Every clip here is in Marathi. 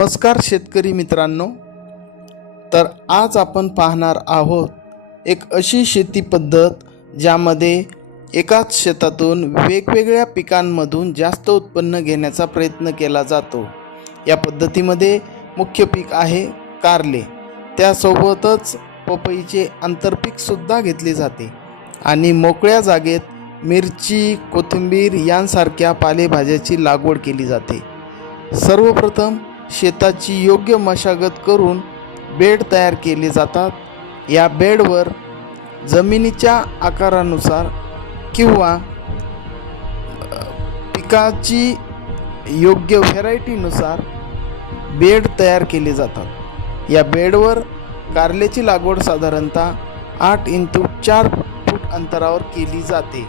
नमस्कार शेतकरी मित्रांनो, तर आज आपण पाहणार आहोत एक अशी शेती पद्धत ज्यामध्ये एकाच शेतातून वेगवेगळ्या पिकांमधून जास्त उत्पन्न घेण्याचा प्रयत्न केला जातो। या पद्धतीमध्ये मुख्य पीक आहे कारले, त्यासोबतच पपईचे आंतरपीक सुद्धा घेतले जाते आणि मोकळ्या जागेत मिरची, कोथिंबीर यांसारख्या पालेभाज्याची लागवड केली जाते। सर्वप्रथम शेताची योग्य मशागत करून बेड तयार केले जातात। या बेडवर जमिनीच्या आकारानुसार किंवा पिकाची योग्य व्हरायटीनुसार बेड तयार केले जातात। या बेडवर कारल्याची लागवड साधारणतः 8 इंटू 4 फूट अंतरावर केली जाते।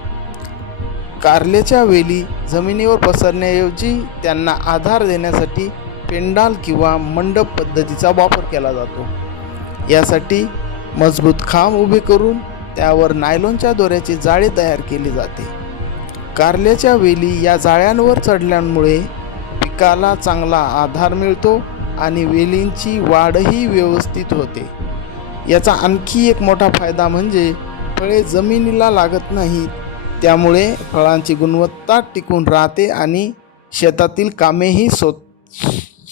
कारल्याच्या वेली जमिनीवर पसरण्याऐवजी त्यांना आधार देण्यासाठी पेंडाल किंवा मंडप पद्धतीचा वापर केला जातो। यासाठी मजबूत खांब उभे करून त्यावर नायलॉनच्या दोऱ्याचे जाळे तयार केले जाते। कारल्याच्या वेली या जाळ्यांवर चढल्यामुळे पिकाला चांगला आधार मिळतो आणि वेलींची वाढही व्यवस्थित होते। याचा आणखी एक मोठा फायदा म्हणजे फळे जमिनीला लागत नाहीत, त्यामुळे फळांची गुणवत्ता टिकून राहते आणि शेतातील कामेही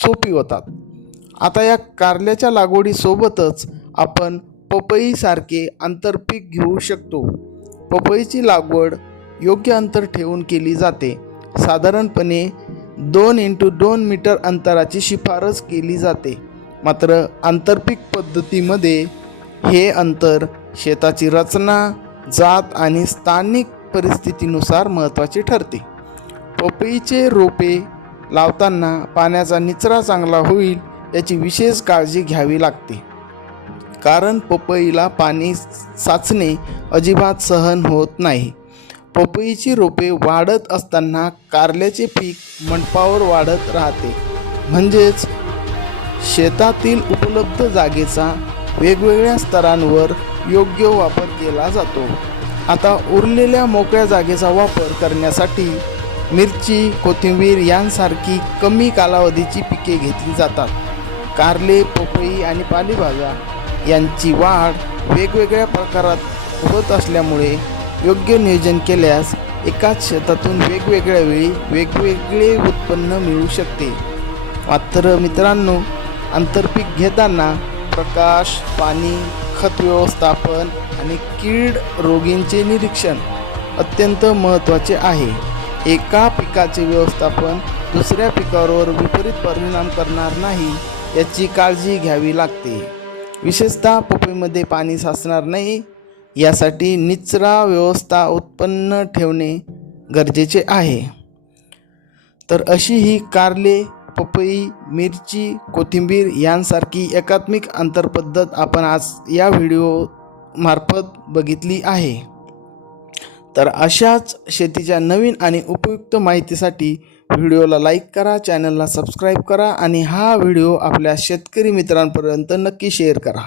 सोपी होतात। आता या कारल्याच्या लागवडीसोबतच आपण पपईसारखे आंतरपीक घेऊ शकतो। पपईची लागवड योग्य अंतर ठेवून केली जाते। साधारणपणे 2 इंटू 2 मीटर अंतराची शिफारस केली जाते। मात्र आंतरपीक पद्धतीमध्ये हे अंतर शेताची रचना, जात आणि स्थानिक परिस्थितीनुसार महत्त्वाचे ठरते। पपईचे रोपे लावताना पाण्याचा निचरा चांगला होईल याची विशेष काळजी घ्यावी लागते, कारण पपईला पाणी साचणे अजिबात सहन होत नाही। पपईची रोपे वाढत असताना कारल्याचे पीक मंडपावर वाढत राहते, म्हणजेच शेतातील उपलब्ध जागेचा वेगवेगळ्या स्तरांवर योग्य वापर केला जातो। आता उरलेल्या मोकळ्या जागेचा वापर करण्यासाठी मिरची, कोथिंबीर यांसारखी कमी कालावधीची पिके घेतली जातात। कारले, पपई आणि पालेभाज्या यांची वाढ वेगवेगळ्या प्रकारात होत असल्यामुळे योग्य नियोजन केल्यास एकाच शेतातून वेगवेगळ्या वेळी वेगवेगळे उत्पन्न मिळू शकते। मात्र मित्रांनो, आंतरपीक घेताना प्रकाश, पाणी, खत व्यवस्थापन आणि कीड रोगींचे निरीक्षण अत्यंत महत्त्वाचे आहे। एका पिकाचे व्यवस्थापन दुसऱ्या पिकावर विपरीत परिणाम करणार नाही याची काळजी घ्यावी लागते। विशेषतः पपईमध्ये पाणी साचणार नाही यासाठी निचरा व्यवस्था उत्पन्न ठेवणे गरजेचे आहे। तर अशी ही कारले, पपई, मिरची, कोथिंबीर यांसारखी एकात्मिक आंतरपद्धत आपण आज या व्हिडिओ मार्फत बघितली आहे। तर अशाच शेतीच्या नवीन आणि उपयुक्त माहितीसाठी व्हिडिओला लाईक करा, चॅनलला सबस्क्राईब करा आणि हा व्हिडिओ आपल्या शेतकरी मित्रांपर्यंत नक्की शेअर करा।